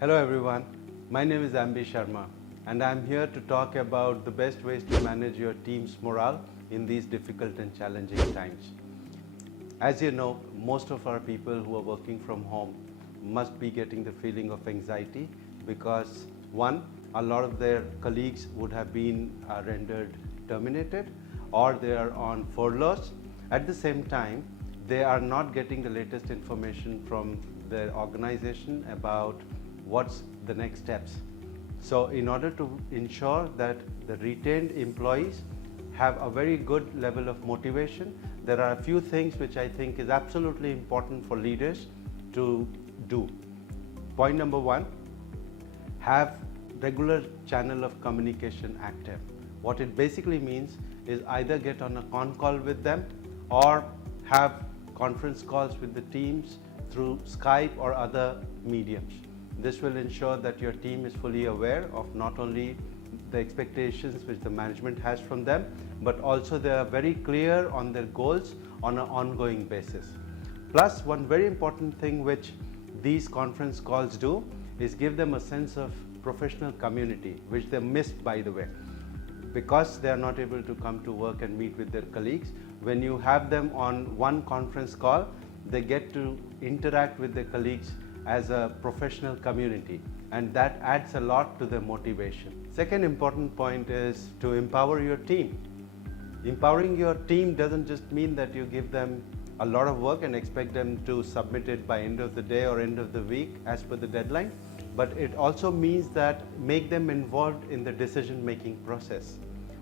Hello everyone, my name is Ambarish Sharma and I am here to talk about the best ways to manage your team's morale in these difficult and challenging times. As you know, most of our people who are working from home must be getting the feeling of anxiety because one, a lot of their colleagues would have been rendered terminated or they are on furloughs. At the same time, they are not getting the latest information from their organization about what's the next steps. So in order to ensure that the retained employees have a very good level of motivation, there are a few things which I think is absolutely important for leaders to do. Point number one, have regular channel of communication active. What it basically means is either get on a con call with them or have conference calls with the teams through Skype or other mediums. This will ensure that your team is fully aware of not only the expectations which the management has from them, but also they are very clear on their goals on an ongoing basis. Plus, one very important thing which these conference calls do is give them a sense of professional community, which they missed, by the way. Because they are not able to come to work and meet with their colleagues, when you have them on one conference call, they get to interact with their colleagues as a professional community, and that adds a lot to their motivation. Second important point is to empower your team. Empowering your team doesn't just mean that you give them a lot of work and expect them to submit it by end of the day or end of the week as per the deadline, but it also means that make them involved in the decision-making process.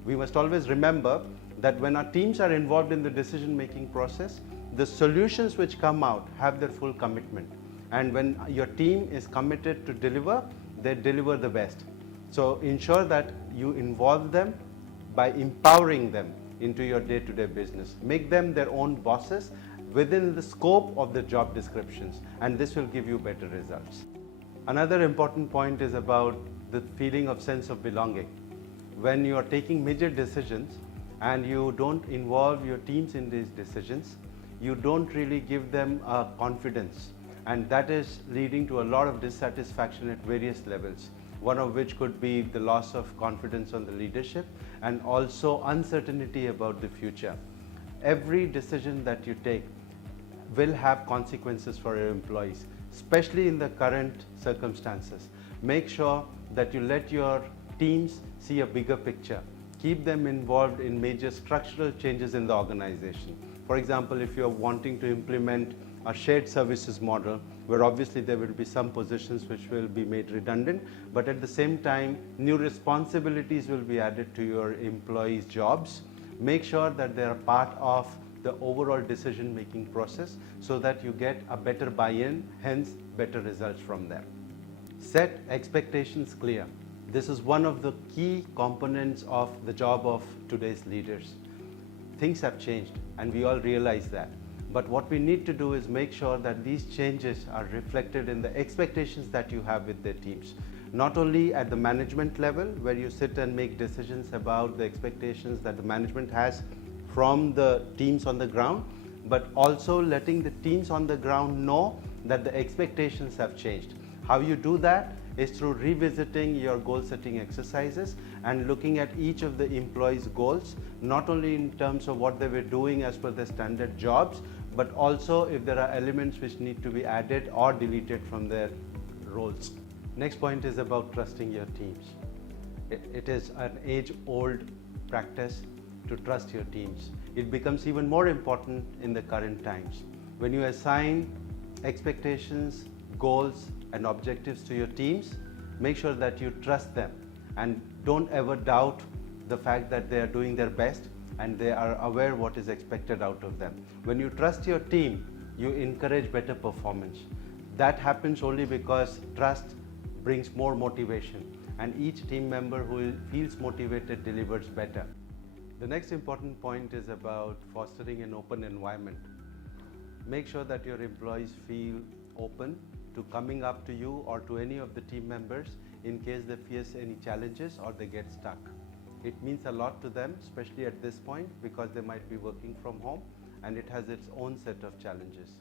We must always remember that when our teams are involved in the decision-making process, the solutions which come out have their full commitment. And when your team is committed to deliver, they deliver the best. So ensure that you involve them by empowering them into your day-to-day business. Make them their own bosses within the scope of the job descriptions, and this will give you better results. Another important point is about the feeling of sense of belonging. When you are taking major decisions and you don't involve your teams in these decisions, you don't really give them confidence. And that is leading to a lot of dissatisfaction at various levels, one of which could be the loss of confidence on the leadership and also uncertainty about the future. Every decision that you take will have consequences for your employees, especially in the current circumstances. Make sure that you let your teams see a bigger picture. Keep them involved in major structural changes in the organization. For example, if you're wanting to implement a shared services model, where obviously there will be some positions which will be made redundant, but at the same time, new responsibilities will be added to your employees' jobs. Make sure that they are part of the overall decision-making process so that you get a better buy-in, hence better results from them. Set expectations clear. This is one of the key components of the job of today's leaders. Things have changed and we all realize that. But what we need to do is make sure that these changes are reflected in the expectations that you have with their teams. Not only at the management level, where you sit and make decisions about the expectations that the management has from the teams on the ground, but also letting the teams on the ground know that the expectations have changed. How you do that is through revisiting your goal setting exercises and looking at each of the employees' goals, not only in terms of what they were doing as per their standard jobs, but also if there are elements which need to be added or deleted from their roles. Next point is about trusting your teams. It is an age-old practice to trust your teams. It becomes even more important in the current times. When you assign expectations, goals, and objectives to your teams, make sure that you trust them and don't ever doubt the fact that they are doing their best and they are aware what is expected out of them. When you trust your team, you encourage better performance. That happens only because trust brings more motivation, and each team member who feels motivated delivers better. The next important point is about fostering an open environment. Make sure that your employees feel open to coming up to you or to any of the team members in case they face any challenges or they get stuck. It means a lot to them, especially at this point, because they might be working from home and it has its own set of challenges.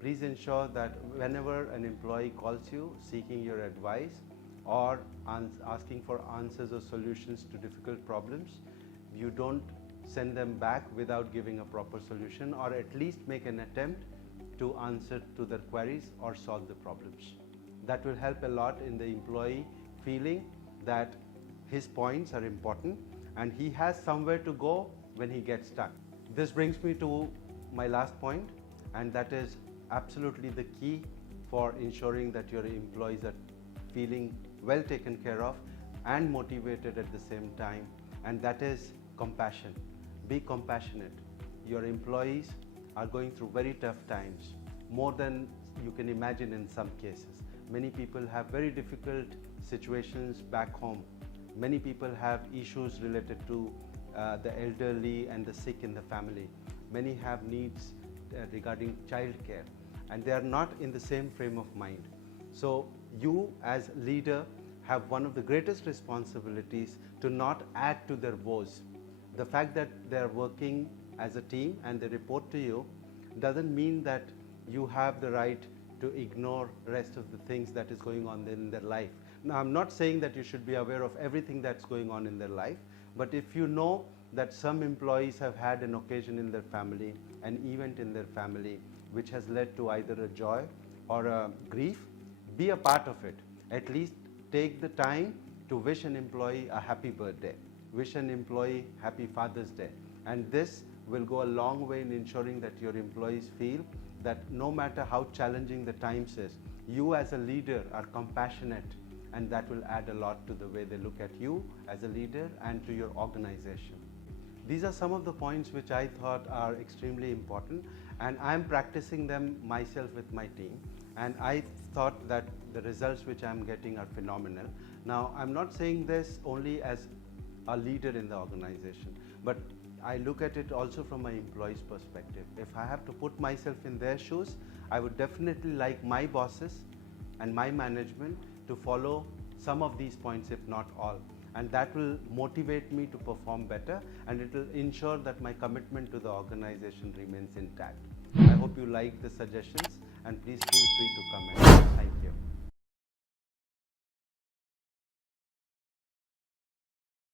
please ensure that whenever an employee calls you seeking your advice or asking for answers or solutions to difficult problems, you don't send them back without giving a proper solution, or at least make an attempt to answer to their queries or solve the problems. That will help a lot in the employee feeling that his points are important and he has somewhere to go when he gets stuck. This brings me to my last point, and that is absolutely the key for ensuring that your employees are feeling well taken care of and motivated at the same time, and that is compassion. Be compassionate. Your employees are going through very tough times, more than you can imagine in some cases. Many people have very difficult situations back home. Many people have issues related to the elderly and the sick in the family. Many have needs regarding child care, and they are not in the same frame of mind. So you as leader have one of the greatest responsibilities to not add to their woes. The fact that they are working as a team and they report to you doesn't mean that you have the right to ignore the rest of the things that is going on in their life. Now, I'm not saying that you should be aware of everything that's going on in their life, but if you know that some employees have had an occasion in their family, an event in their family, which has led to either a joy or a grief, be a part of it. At least take the time to wish an employee a happy birthday, wish an employee happy Father's Day, and this will go a long way in ensuring that your employees feel that no matter how challenging the times is, you as a leader are compassionate, and that will add a lot to the way they look at you as a leader and to your organization. These are some of the points which I thought are extremely important, and I am practicing them myself with my team, and I thought that the results which I am getting are phenomenal. Now, I'm not saying this only as a leader in the organization, but I look at it also from my employees' perspective. If I have to put myself in their shoes, I would definitely like my bosses and my management to follow some of these points, if not all. And that will motivate me to perform better, and it will ensure that my commitment to the organization remains intact. I hope you like the suggestions, and please feel free to comment. Thank you.